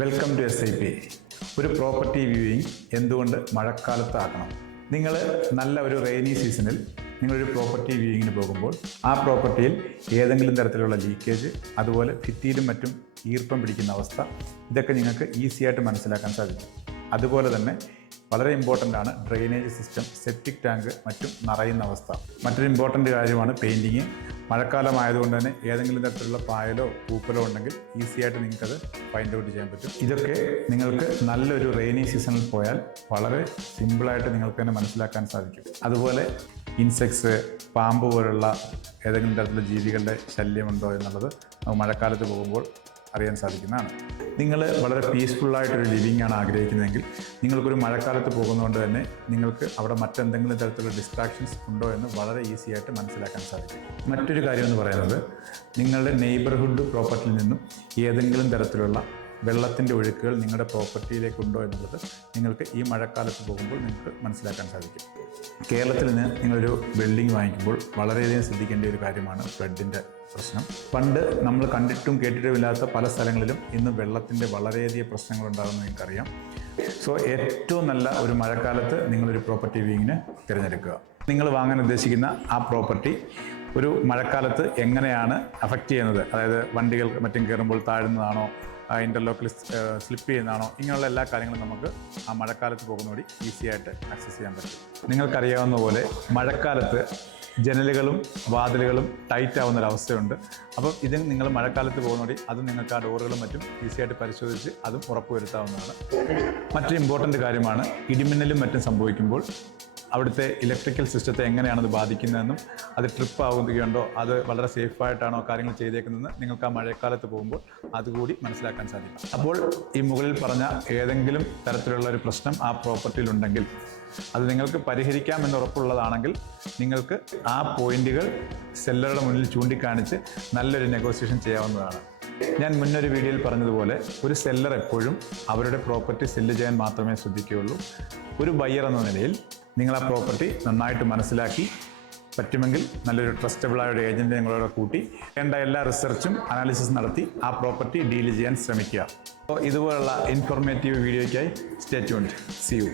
Welcome to SIP. ഒരു property viewing എന്തുകൊണ്ട് മഴക്കാലത്താക്കണം? നിങ്ങൾ നല്ല ഒരു റെയിനി സീസണിൽ നിങ്ങളൊരു പ്രോപ്പർട്ടി വ്യൂയിങ്ങിന് പോകുമ്പോൾ ആ പ്രോപ്പർട്ടിയിൽ ഏതെങ്കിലും തരത്തിലുള്ള ലീക്കേജ്, അതുപോലെ ഭിത്തിയിലും മറ്റും ഈർപ്പം പിടിക്കുന്ന അവസ്ഥ, ഇതൊക്കെ നിങ്ങൾക്ക് ഈസിയായിട്ട് മനസ്സിലാക്കാൻ സാധിക്കും. അതുപോലെ തന്നെ വളരെ ഇമ്പോർട്ടൻ്റ് ആണ് ഡ്രെയിനേജ് സിസ്റ്റം, സെപ്റ്റിക് ടാങ്ക് മറ്റും നിറയുന്ന അവസ്ഥ. മറ്റൊരു ഇമ്പോർട്ടൻ്റ് കാര്യമാണ് പെയിൻറ്റിങ്. മഴക്കാലമായതുകൊണ്ട് തന്നെ ഏതെങ്കിലും തരത്തിലുള്ള പായലോ പൂപ്പലോ ഉണ്ടെങ്കിൽ ഈസിയായിട്ട് നിങ്ങൾക്കത് ഫൈൻഡ് ഔട്ട് ചെയ്യാൻ പറ്റും. ഇതൊക്കെ നിങ്ങൾക്ക് നല്ലൊരു റെയിനി സീസണിൽ പോയാൽ വളരെ സിമ്പിളായിട്ട് നിങ്ങൾക്ക് തന്നെ മനസ്സിലാക്കാൻ സാധിക്കും. അതുപോലെ ഇൻസെക്ട്സ്, പാമ്പ് പോലുള്ള ഏതെങ്കിലും തരത്തിലുള്ള ജീവികളുടെ ശല്യമുണ്ടോ എന്നുള്ളത് നമുക്ക് മഴക്കാലത്ത് പോകുമ്പോൾ അറിയാൻ സാധിക്കുന്നതാണ്. നിങ്ങൾ വളരെ പീസ്ഫുള്ളായിട്ടൊരു ലിവിങ് ആണ് ആഗ്രഹിക്കുന്നതെങ്കിൽ നിങ്ങൾക്കൊരു മഴക്കാലത്ത് പോകുന്നതുകൊണ്ട് തന്നെ നിങ്ങൾക്ക് അവിടെ മറ്റെന്തെങ്കിലും തരത്തിലുള്ള ഡിസ്ട്രാക്ഷൻസ് ഉണ്ടോ എന്ന് വളരെ ഈസി ആയിട്ട് മനസ്സിലാക്കാൻ സാധിക്കും. മറ്റൊരു കാര്യം എന്ന് പറയുന്നത്, നിങ്ങളുടെ നെയ്ബർഹുഡ് പ്രോപ്പർട്ടിയിൽ നിന്നും ഏതെങ്കിലും തരത്തിലുള്ള വെള്ളത്തിൻ്റെ ഒഴുക്കുകൾ നിങ്ങളുടെ പ്രോപ്പർട്ടിയിലേക്കുണ്ടോ എന്നുള്ളത് നിങ്ങൾക്ക് ഈ മഴക്കാലത്ത് പോകുമ്പോൾ നിങ്ങൾക്ക് മനസ്സിലാക്കാൻ സാധിക്കും. കേരളത്തിൽ നിന്ന് നിങ്ങളൊരു ബിൽഡിംഗ് വാങ്ങിക്കുമ്പോൾ വളരെയധികം ശ്രദ്ധിക്കേണ്ട ഒരു കാര്യമാണ് ഫ്ലഡിൻ്റെ പ്രശ്നം. പണ്ട് നമ്മൾ കണ്ടിട്ടും കേട്ടിട്ടുമില്ലാത്ത പല സ്ഥലങ്ങളിലും ഇന്ന് വെള്ളത്തിൻ്റെ വളരെയധികം പ്രശ്നങ്ങളുണ്ടാകുമെന്ന് നിങ്ങൾക്കറിയാം. സോ ഏറ്റവും നല്ല ഒരു മഴക്കാലത്ത് നിങ്ങളൊരു പ്രോപ്പർട്ടി വ്യൂയിങ്ങിന് തിരഞ്ഞെടുക്കുക. നിങ്ങൾ വാങ്ങാൻ ഉദ്ദേശിക്കുന്ന ആ പ്രോപ്പർട്ടി ഒരു മഴക്കാലത്ത് എങ്ങനെയാണ് അഫക്റ്റ് ചെയ്യുന്നത്, അതായത് വണ്ടികൾ മറ്റും കയറുമ്പോൾ താഴുന്നതാണോ, ഇൻ്റർലോക്കിൽ സ്ലിപ്പ് ചെയ്യുന്നതാണോ, ഇങ്ങനെയുള്ള എല്ലാ കാര്യങ്ങളും നമുക്ക് ആ മഴക്കാലത്ത് പോകുന്നതോടെ ഈസിയായിട്ട് ആക്സസ് ചെയ്യാൻ പറ്റും. നിങ്ങൾക്കറിയാവുന്ന പോലെ മഴക്കാലത്ത് ജനലുകളും വാതിലുകളും ടൈറ്റ് ആവുന്നൊരവസ്ഥയുണ്ട്. അപ്പം ഇത് നിങ്ങൾ മഴക്കാലത്ത് പോകുന്നതോടെ അത് നിങ്ങൾക്ക് ആ ഡോറുകളും മറ്റും ഈസിയായിട്ട് പരിശോധിച്ച് അതും ഉറപ്പുവരുത്താവുന്നതാണ്. മറ്റൊരു ഇമ്പോർട്ടൻ്റ് കാര്യമാണ്, ഇടിമിന്നലും മറ്റും സംഭവിക്കുമ്പോൾ അവിടുത്തെ ഇലക്ട്രിക്കൽ സിസ്റ്റത്തെ എങ്ങനെയാണത് ബാധിക്കുന്നതെന്നും അത് ട്രിപ്പ് ആവുകയുണ്ടോ, അത് വളരെ സേഫായിട്ടാണോ കാര്യങ്ങൾ ചെയ്തേക്കുന്നതെന്ന് നിങ്ങൾക്ക് ആ മഴക്കാലത്ത് പോകുമ്പോൾ അതുകൂടി മനസ്സിലാക്കാൻ സാധിക്കും. അപ്പോൾ ഈ മുകളിൽ പറഞ്ഞ ഏതെങ്കിലും തരത്തിലുള്ള ഒരു പ്രശ്നം ആ പ്രോപ്പർട്ടിയിലുണ്ടെങ്കിൽ അത് നിങ്ങൾക്ക് പരിഹരിക്കാമെന്ന് ഉറപ്പുള്ളതാണെങ്കിൽ നിങ്ങൾക്ക് ആ പോയിന്റുകൾ സെല്ലറുടെ മുന്നിൽ ചൂണ്ടിക്കാണിച്ച് നല്ലൊരു നെഗോസിയേഷൻ ചെയ്യാവുന്നതാണ്. ഞാൻ മുന്നൊരു വീഡിയോയിൽ പറഞ്ഞതുപോലെ ഒരു സെല്ലർ എപ്പോഴും അവരുടെ പ്രോപ്പർട്ടി സെല്ല് ചെയ്യാൻ മാത്രമേ ശ്രദ്ധിക്കുകയുള്ളൂ. ഒരു ബയ്യർ എന്ന നിലയിൽ നിങ്ങൾ ആ പ്രോപ്പർട്ടി നന്നായിട്ട് മനസ്സിലാക്കി, പറ്റുമെങ്കിൽ നല്ലൊരു ട്രസ്റ്റബിളായ ഒരു ഏജൻറ്റ് നിങ്ങളോട് കൂട്ടി വേണ്ട എല്ലാ റിസർച്ചും അനാലിസിസ് നടത്തി ആ പ്രോപ്പർട്ടി ഡീൽ ചെയ്യാൻ ശ്രമിക്കുക. അപ്പോൾ ഇതുപോലുള്ള ഇൻഫോർമേറ്റീവ് വീഡിയോയ്ക്കായി സ്റ്റേ ട്യൂൺഡ്. See U.